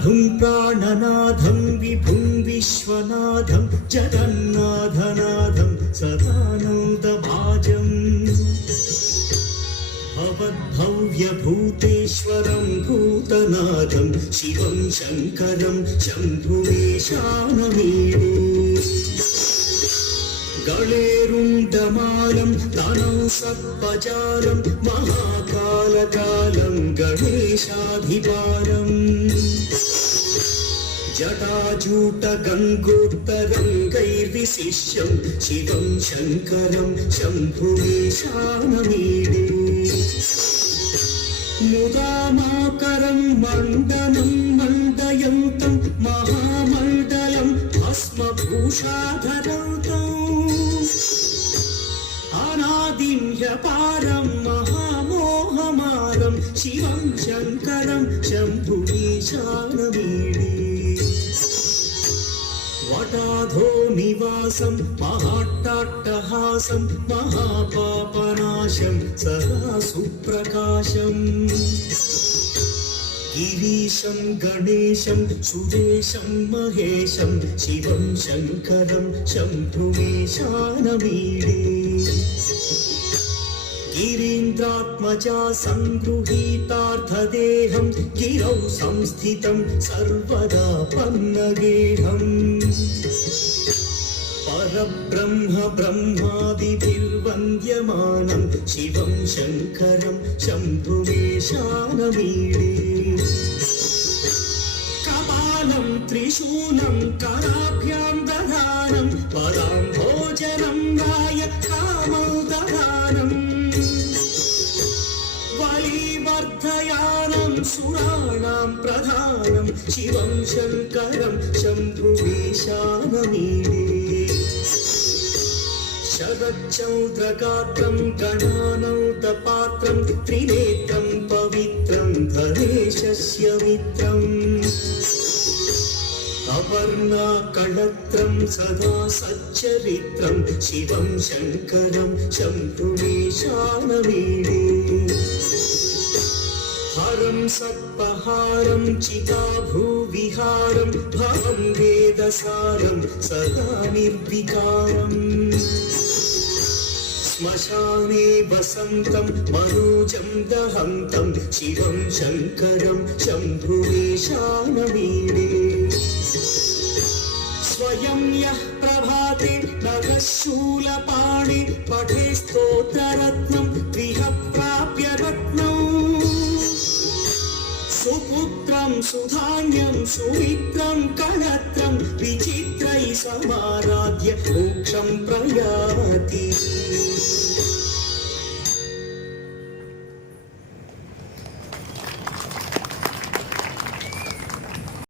प्रभुं प्राणनाथं विभुं विश्वनाथं जगन्नाथनाथं सदानन्दभाजम् भवद्भव्यभूतेश्वरं भूतनाथं शिवं शङ्करं शम्भुवेशानमीडे गणेरुण्डमालं तनौ सर्पजालं महाकालकालं गणेशाधिपारम् जटाजूटगङ्गोत्तरङ्गैर्विशिष्यं शिवं शङ्करं शम्भुवेशानमीडे मुदामाकरं मण्डनं मण्डयन्तं महामण्डलं भस्मभूषाधरन्तम् अनादिं ह्यपारं महामोहमारं शिवं शङ्करं शम्भुवेशानमीडे वटाधो निवासं महाट्टाट्टहासं महापापनाशं सदा सुप्रकाशम् गिरीशं गणेशं सुरेशं महेशं शिवं शङ्करं शम्भुवेशानमीडे गिरीन्द्रात्मजा सङ्गृहीतार्थदेहं गिरौ संस्थितं सर्वदा पन्नगेहम् परब्रह्म ब्रह्मादिभिर्वन्द्यमानं शिवं शङ्करं शम्भुवेशानमीडे कपालं त्रिशूलं कराभ्यां दधानं पदाम्भोजनं राय कामौदधानम् बलिवर्धयानं सुराणां प्रधानं शिवं शङ्करं शम्भुवेशानमीडे शरच्चौद्रगात्रं गणानौतपात्रं त्रिनेत्रं पवित्रं धनेशस्य मित्रम् अपर्णाकळत्रं सदा सच्चरित्रं शिवं शङ्करं शम्भुवेशानमीडे हरं सर्पहारं चिताभूविहारं भवं वेदसारं सदा निर्विकारम् श्मशाने वसन्तं मनोजं दहन्तं शिवं शङ्करं शम्भुवेशानमीडे स्वयं यः प्रभाते नभः शूलपाणि पठे स्तोत्ररत्नं गृह प्राप्य रत्नम् सुपुत्रं सुधान्यं सुमित्रं कलत्रं विचित्रैः समाराध्य मोक्षं प्रयाति।